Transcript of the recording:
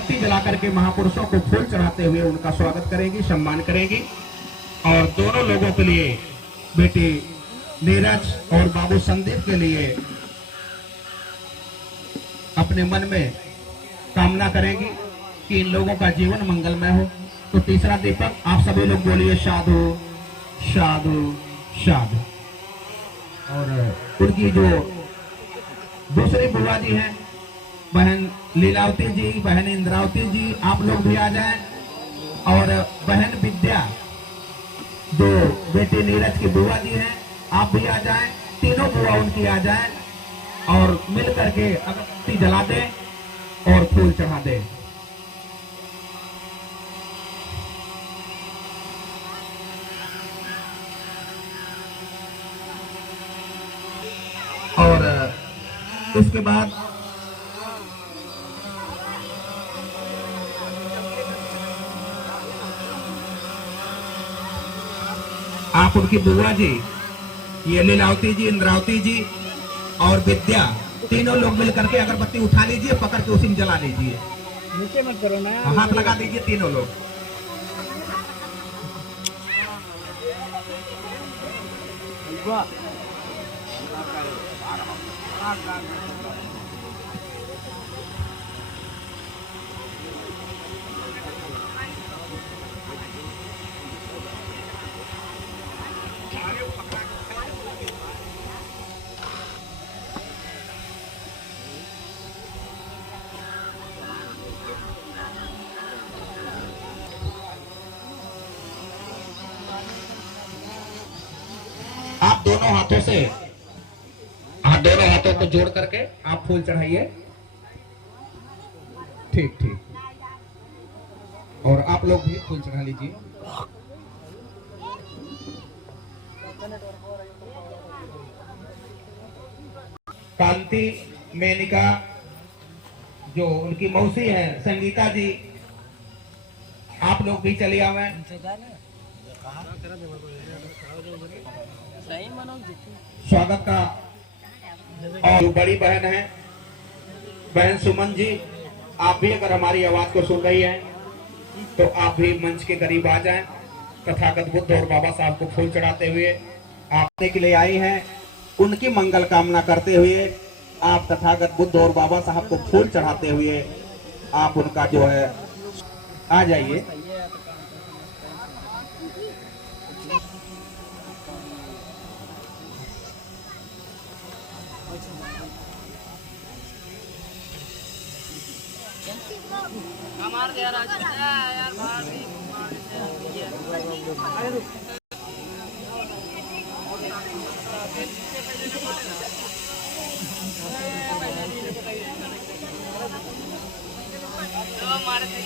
अगरबत्ती जला करके महापुरुषों को फूल चढ़ाते हुए उनका स्वागत करेगी, सम्मान करेगी। और दोनों लोगों के लिए, बेटी नीरज और बाबू संदीप के लिए अपने मन में कामना करेंगी कि इन लोगों का जीवन मंगलमय हो। तो तीसरा दीपक आप सभी लोग बोलिए साधु साधु साधु। और उनकी जो दूसरी बुआ जी हैं, बहन लीलावती जी, बहन इंद्रावती जी, आप लोग भी आ जाएं। और बहन विद्या जो बेटी नीरज की बुआ जी हैं, आप भी आ जाएं। तीनों बुआ उनकी आ जाएं और मिल करके अगरबत्ती जला दें और फूल चढ़ा दें। और इसके बाद आप उनकी बुआ जी, ये लीलावती जी, इंद्रावती जी और विद्या, तीनों लोग मिल करके अगरबत्ती उठा लीजिए, पकड़ के उसी में जला लीजिए। नीचे मत करो ना, हाथ लगा दीजिए तीनों लोग। आप दोनों हाथों को जोड़ करके आप फूल चढ़ाइए। ठीक ठीक। और आप लोग भी फूल चढ़ा लीजिए। कांति, मेनिका, जो उनकी मौसी है संगीता जी, आप लोग भी चले आवे। स्वागत का। और बड़ी बहन है बहन सुमन जी, आप भी अगर हमारी आवाज को सुन रही हैं तो आप भी मंच के करीब आ जाएं। तथागत बुद्ध और बाबा साहब को फूल चढ़ाते हुए आपने के लिए आई हैं, उनकी मंगल कामना करते हुए आप तथागत बुद्ध और बाबा साहब को फूल चढ़ाते हुए आप उनका जो है आ जाइए। मार दे यार, यार बाहर से मार दे। मारे थे